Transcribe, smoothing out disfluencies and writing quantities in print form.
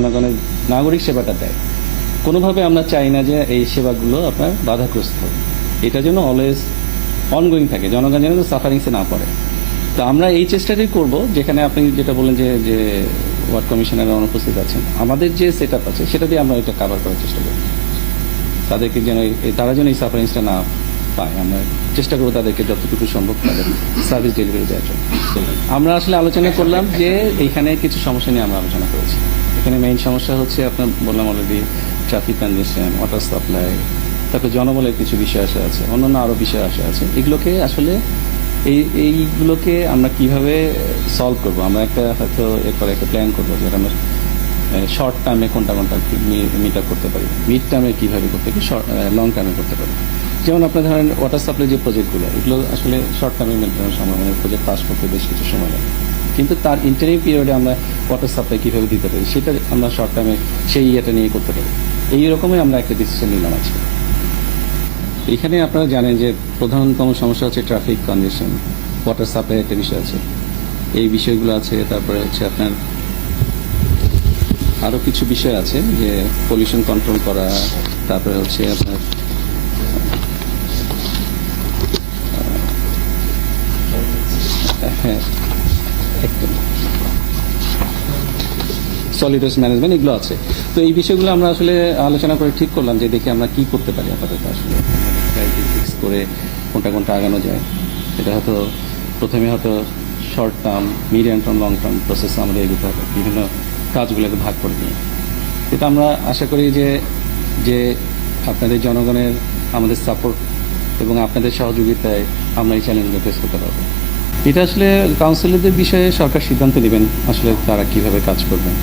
জনগণের নাগরিক সেবাটা দেয়, কোনোভাবে আমরা চাই না যে এই সেবাগুলো আপনার বাধাগ্রস্ত হোক। এটা যেন অলওয়েজ অনগোয়িং থাকে, জনগণ যেন সাফারিংসে না পড়ে। তো আমরা এই চেষ্টাটাই করব, যেখানে আপনি যেটা বললেন যে ওয়ার্ড কমিশনাররা অনুপস্থিত আছেন, আমাদের যে সেট আপ আছে সেটা দিয়ে আমরা এটা কাভার করার চেষ্টা করব। তাদেরকে যেন তারা যেন এই সাফারিংসটা না পায়, আমরা চেষ্টা করবো তাদেরকে যতটুকু সম্ভব তাদের সার্ভিস ডেলিভারি দেওয়ার জন্য। আমরা আসলে আলোচনা করলাম যে এইখানে কিছু সমস্যা নিয়ে আমরা আলোচনা করেছি। এখানে মেইন সমস্যা হচ্ছে আপনার বললাম অলরেডি, ট্রাফিক কনজেশন, ওয়াটার সাপ্লাই, তারপরে জনবলের কিছু বিষয় আসা আছে, অন্যান্য আরও বিষয় আসা আছে। এগুলোকে আসলে এইগুলোকে আমরা কিভাবে সলভ করব, আমরা একটা হয়তো এরপরে একটা প্ল্যান করবো যেটা আমরা শর্ট টার্মে কোনটা মিট আপ করতে পারি, মিড টার্মে কীভাবে করতে পারি, লং টার্মে করতে পারি। যেমন আপনার ধরেন ওয়াটার সাপ্লাই যে প্রজেক্টগুলো, এগুলো আসলে শর্ট টার্মে মেনটেন্স সম্ভব, মানে প্রজেক্ট পাস করতে বেশ কিছু সময় লাগে, কিন্তু তার ইন্টারিম পিরিয়ডে আমরা ওয়াটার সাপ্লাই কীভাবে দিতে পারি সেটা আমরা শর্ট টার্মে সেই ইয়েটা নিয়ে করতে পারি। এই রকমই আমরা একটা ডিসিশন নিলাম আজকে। এখানে আপনারা জানেন যে প্রধানতম সমস্যা হচ্ছে ট্রাফিক কনজেশন, ওয়াটার সাপ্লাই একটা বিষয় আছে, এই বিষয়গুলো আছে। তারপরে হচ্ছে আপনার আরও কিছু বিষয় আছে, যে পলিউশন কন্ট্রোল করা, তারপরে হচ্ছে আপনার সলিড ওয়েস্ট ম্যানেজমেন্ট, এগুলো আছে। তো এই বিষয়গুলো আমরা আসলে আলোচনা করে ঠিক করলাম যে দেখি আমরা কি করতে পারি আপাতত, আসলে ফিক্স করে কোনটা আগানো যায়। এটা হয়তো প্রথমে হয়তো short term, medium term, long term process আমাদের এগোতে হবে, বিভিন্ন কাজগুলোকে ভাগ করে নিয়ে। এটা আমরা আশা করি যে আপনাদের জনগণের আমাদের সাপোর্ট এবং আপনাদের সহযোগিতায় আমরা এই চ্যালেঞ্জগুলো ফেস করতে পারবো। এটা আসলে কাউন্সিলরদের বিষয়ে সরকার সিদ্ধান্ত নেবেন আসলে তারা কিভাবে কাজ করবেন।